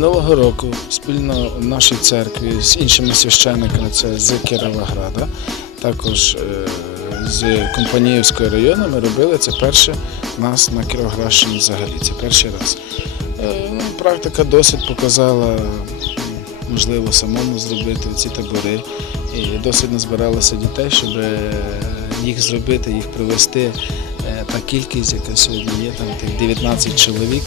Минулого року спільно в нашій церкві з іншими священниками, це з Кіровограда, також е, з Компаніївського району ми робили це перше у нас на Кіровоградщині взагалі. Це перший раз. Е, ну, Практика досить показала, можливо, самому зробити ці табори. І досить назбиралося дітей, щоб е, їх зробити, їх привести. Та кількість, яка сьогодні є, там тих 19 чоловік.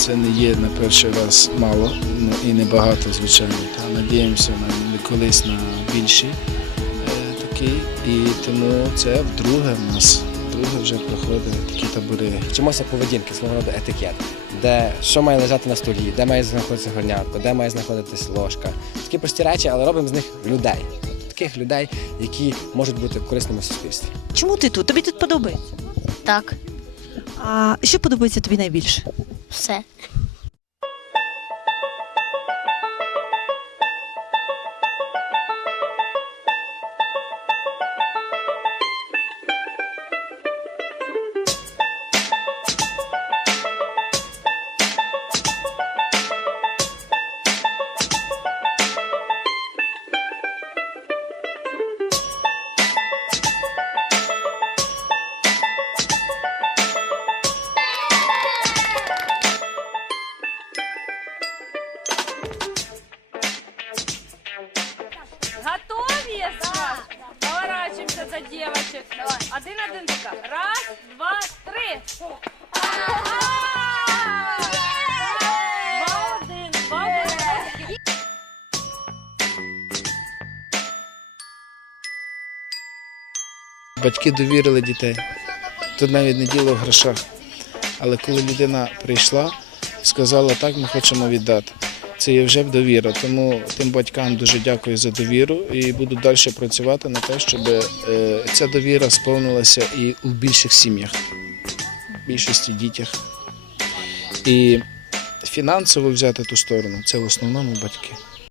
Це не є на перший раз мало ну, і небагато, звичайно. Та надіємося на колись на більші е, такі. І тому це вдруге в нас, вдруге вже проходять такі табори. Вчимося поведінки, свого роду етикет, де що має лежати на столі, де має знаходитися горнятко, де має знаходитись ложка. Такі прості речі, але робимо з них людей. Таких людей, які можуть бути корисними в суспільстві. Чому ти тут? Тобі тут подобається? Так, А що подобається тобі найбільше? upset. Готові? Поворачиваемся за девочек. Один-один пока. Раз, два, три. Батьки довірили дітей. Тут навіть не діло в грошах. Але коли людина прийшла сказала, так, ми хочемо віддати. Це є вже довіра. Тому тим батькам дуже дякую за довіру і буду далі працювати на те, щоб е, ця довіра сповнилася і у більших сім'ях, більшості дітях. І фінансово взяти ту сторону це в основному батьки.